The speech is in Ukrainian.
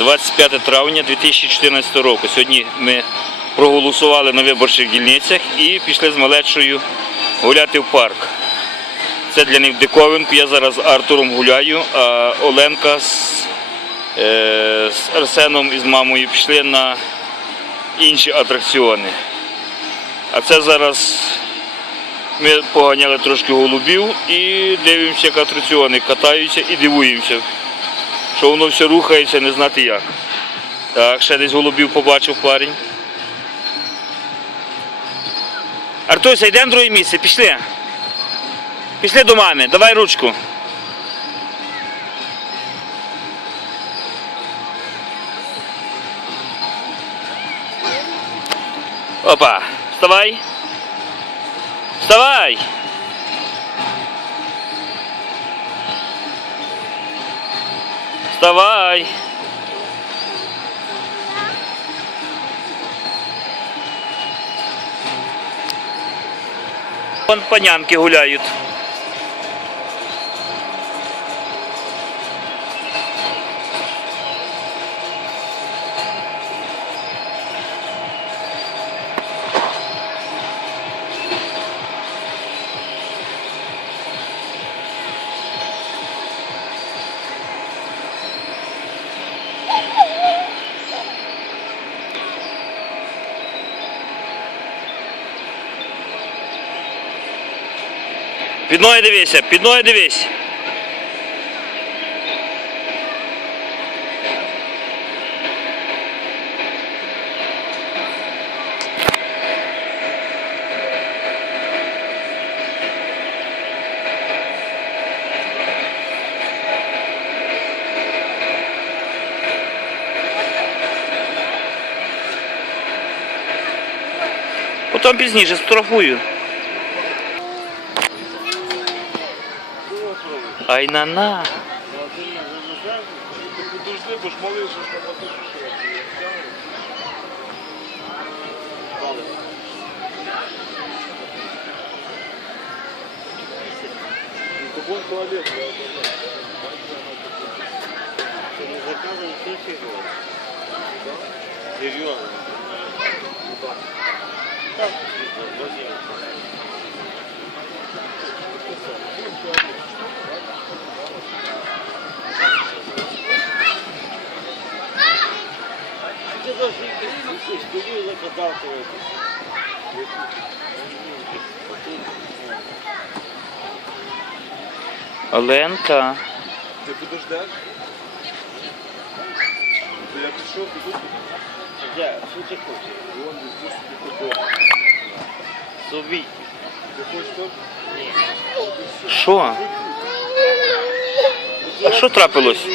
25 травня 2014 року. Сьогодні ми проголосували на виборчих дільницях і пішли з малечою гуляти в парк. Це для них диковинку. Я зараз з Артуром гуляю, а Оленка з, е, з Арсеном і з мамою пішли на інші атракціони. А це зараз ми поганяли трошки голубів і дивимося, як атракціони катаються і дивуємося, що воно все рухається, не знати як. Так, ще десь голубів побачив парень. Артуся, йдемо в друге місце, пішли. Пішли до мами, давай ручку. Опа, вставай. Вставай. Вставай. Вон панянки гуляють. Під ноги дивися, під ноги дивись. Потім пізніше сфотографую. Айнана. Підожди, бо ж молився, що матусю ще. Вон туалет. Не заказан все серьезно. Да? Серьезно. Да. Так, возьмем. Оленка. Ти подождеш? Я пішов, піду. Да, что ты хочешь? Вон, візьму собі тако. Зубить. Ти хочеш теж? Що? А що трапилось?